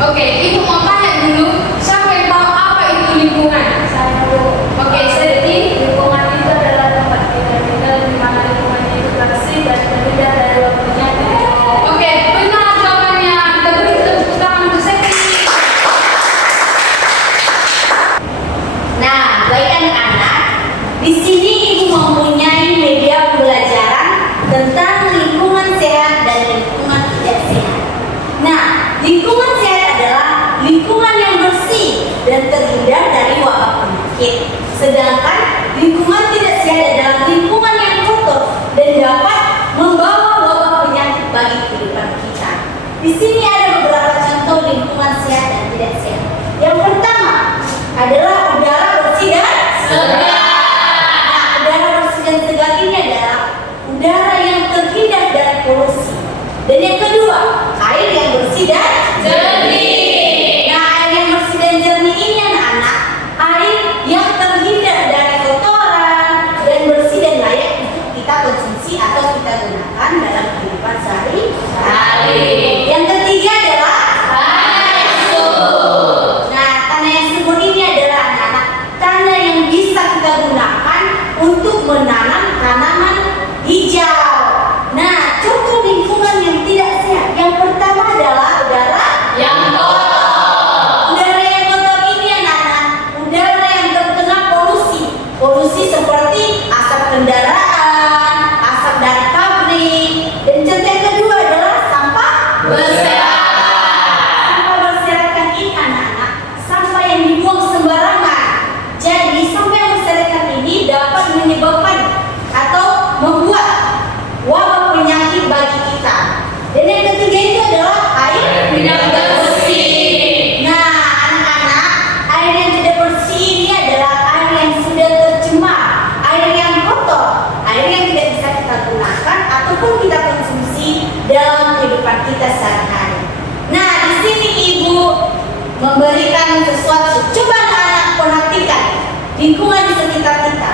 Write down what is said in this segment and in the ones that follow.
Oke, Ibu mau tanya dulu, siapa yang tahu apa itu lingkungan? Saya tahu. Oke, Sedeti. Lingkungan itu adalah tempat kita tinggal di mana lingkungannya itu bersih dan terhindar dari wabah penyakit. Oke, benar jawabannya. Kita beri tepuk tangan untuk Sedeti. Nah, baik anak-anak, di sini Ibu mempunyai media pembelajaran tentang lingkungan sehat dan lingkungan tidak sehat. Nah, lingkungan sehat adalah lingkungan yang bersih dan terhindar dari wabah penyakit. Sedangkan lingkungan tidak sehat adalah lingkungan yang kotor dan dapat membawa wabah penyakit bagi kehidupan kita. Di sini ada beberapa contoh lingkungan sehat dan tidak sehat. Yang pertama adalah udara bersih dan segar. Nah, udara bersih dan segar ini adalah udara yang terhindar dari polusi. Dan yang kedua, air yang bersih dan jernih. Nah, air yang bersih dan jernih ini anak-anak, air yang terhindar dari kotoran dan bersih dan layak untuk kita konsumsi atau kita gunakan dalam kehidupan sehari-hari. Yang ketiga adalah tanah yang subur. Nah, tanah yang subur ini adalah anak-anak tanah yang bisa kita gunakan untuk menanam tanaman hijau. Nah, contoh lingkungan yang tidak sehat. Yang pertama adalah udara yang kotor. Udara yang kotor ini anak-anak, udara yang terkena polusi. Polusi seperti asap kendaraan, asap dari pabrik. Dan contoh yang kedua adalah sampah berserakan. Sampah berserakan ini anak-anak, sampah yang dibuang sembarangan. Jadi sampah yang berserakan ini dapat menyebabkan atau membuat wabah penyakit bagi kita. Dan yang ketiga itu adalah air tidak bersih. Nah, anak-anak, air yang tidak bersih ini adalah air yang sudah tercemar, air yang kotor, air yang tidak bisa kita gunakan ataupun kita konsumsi dalam kehidupan kita sehari-hari. Nah, di sini Ibu memberikan sesuatu. Coba anak-anak perhatikan lingkungan di sekitar kita.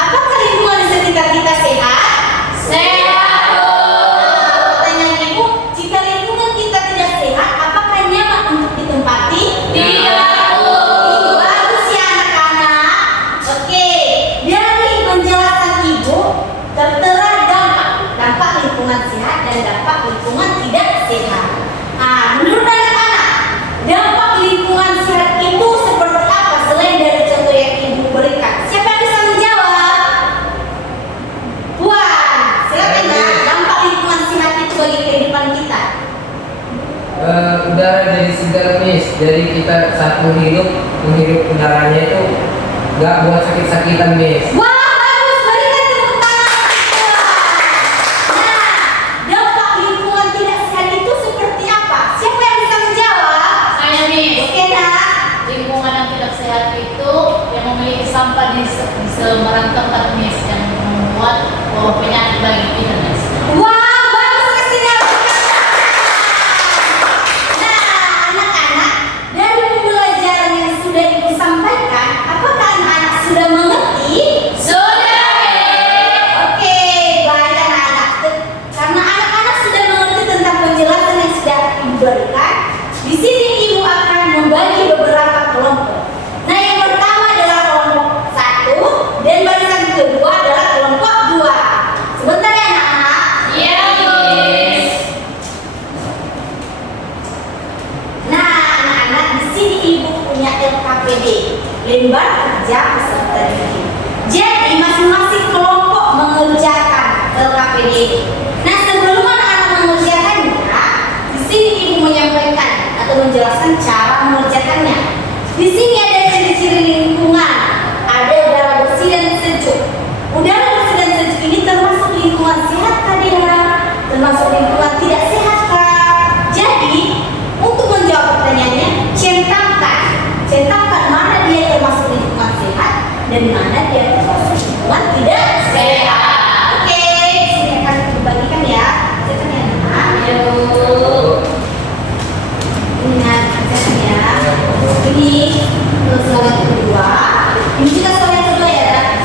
Apakah lingkungan di sekitar kita sehat? Sehat. Pertanyaan Ibu, jika lingkungan kita tidak sehat, apakah nyaman untuk ditempati? Tidak. Itu bagus ya anak-anak. Oke, dari penjelasan Ibu tertera dampak lingkungan sehat dan dampak lingkungan tidak sehat. Nah, menurut anak-anak, dampak lingkungan sehat itu seperti apa selain dari contoh yang Ibu berikan? Siapa yang bisa menjawab? Puan, silakan ya. Dampak lingkungan sehat itu bagi kehidupan kita. Udara jadi segar Miss. Jadi kita saat menghirup udaranya itu nggak buat sakit-sakitan Miss. Wah, bagus, berikan tepuk tangan. Nah, dampak lingkungan tidak sehat itu seperti apa? Siapa yang bisa menjawab? Saya Miss. Oke, nak. Lingkungan yang tidak sehat itu yang memiliki sampah di sembarang tempat Miss, yang membuat wabah penyakit bagi kita Miss. Wah, bagus sekali. Nah, anak-anak, dari pembelajaran yang sudah Ibu sampaikan, apakah anak-anak sudah mengerti? Sudah. Oke, baik anak-anak. Karena anak-anak sudah mengerti tentang penjelasan yang sudah Ibu berikan, di sini Ibu akan membagi beberapa kelompok. Nah, yang pertama adalah kelompok 1 dan barisan kedua adalah kelompok 2. Sebentar ya anak-anak. Iya Miss. Nah, anak-anak, di sini Ibu punya LKPD, lembar kerja peserta didik. Jadi masing-masing kelompok mengerjakan LKPD. Nah, sebelum anak-anak mengerjakannya, di sini Ibu menyampaikan atau menjelaskan cara mengerjakannya. Di sini ada ciri-ciri lingkungan, ada udara bersih dan sejuk. Udara bersih dan sejuk ini termasuk lingkungan sehat tadi ya, termasuk lingkungan tidak sehat kah? Jadi untuk menjawab pertanyaannya, centangkan mana dia termasuk lingkungan sehat dan mana dia termasuk lingkungan tidak sehat. Oke, sini akan dibagikan ya. Cetak ya, Nak. Ayo. Ingat, catat ya. Ini soal yang kedua. Ini juga soal yang kedua ya, Nak.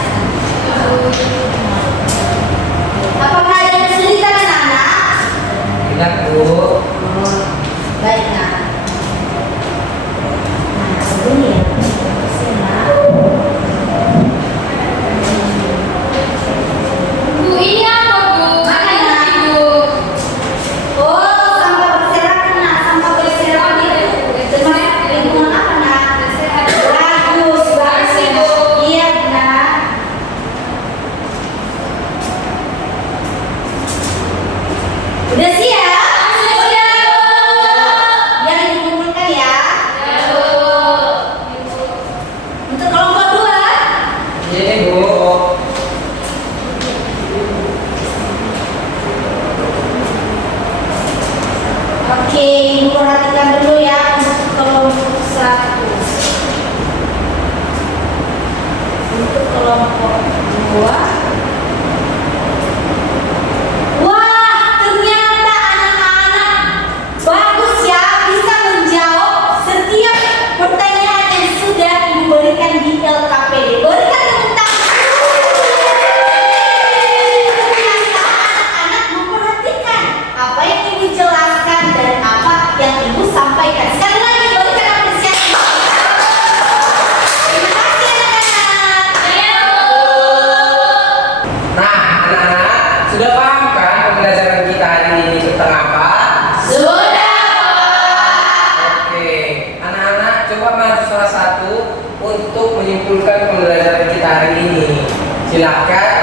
Silakan.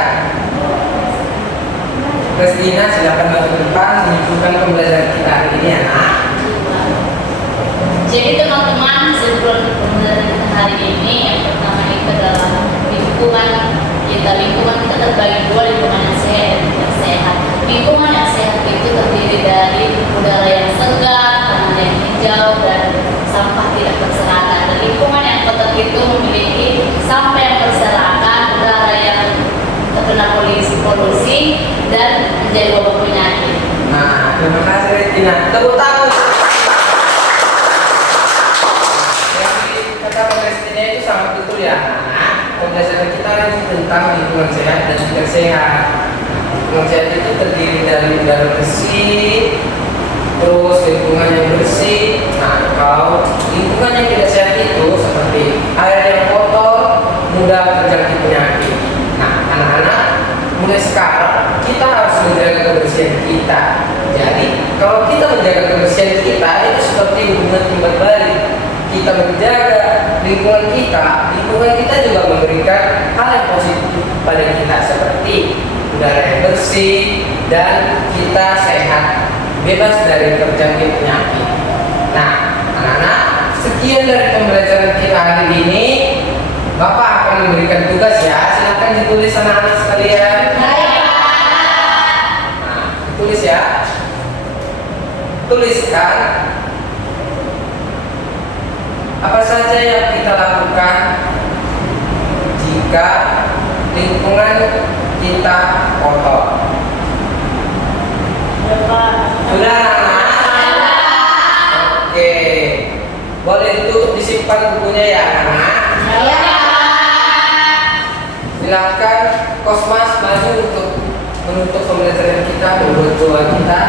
Kristina, silakan maju ke depan menunjukkan pembelajaran kita hari ini ya nak. Jadi teman-teman, sebelum pembelajaran kita hari ini, yang pertama itu adalah lingkungan kita. Lingkungan kita terbagi dua, lingkungan yang sehat dan tidak sehat. Lingkungan yang sehat itu terdiri dari udara yang segar, tanah yang hijau, dan sampah tidak berserakan. Dan lingkungan yang kotor itu memiliki sampah yang berserakan, udara yang terkena polusi dan menjadi wabah penyakit. Nah, terima kasih Kristina. Tepuk tangan. Kristina itu sangat betul ya. Nah, pembelajaran kita hari ini tentang lingkungan sehat dan tidak sehat. Lingkungan sehat itu terdiri dari udara bersih, terus lingkungan yang bersih. Nah, kalau lingkungan yang tidak sehat itu seperti air yang kotor, mudah terjangkit penyakit. Nah, anak-anak, mulai sekarang kita harus menjaga kebersihan kita. Jadi, kalau kita menjaga kebersihan kita itu seperti hubungan timbal balik. Kita menjaga lingkungan kita juga memberikan hal yang positif pada kita seperti udara yang bersih dan kita sehat, bebas dari terjangkit penyakit. Nah, anak-anak, sekian dari pembelajaran kita hari ini. Bapak akan memberikan tugas ya, silakan ditulis anak-anak sekalian. Nah, tulis ya. Tuliskan apa saja yang kita lakukan jika lingkungan kita kotor. Sudah anak-anak? Oke. Boleh ditutup, disimpan bukunya ya anak-anak. Silakan Kosmas maju untuk menutup pembelajaran kita, membuat doa kita.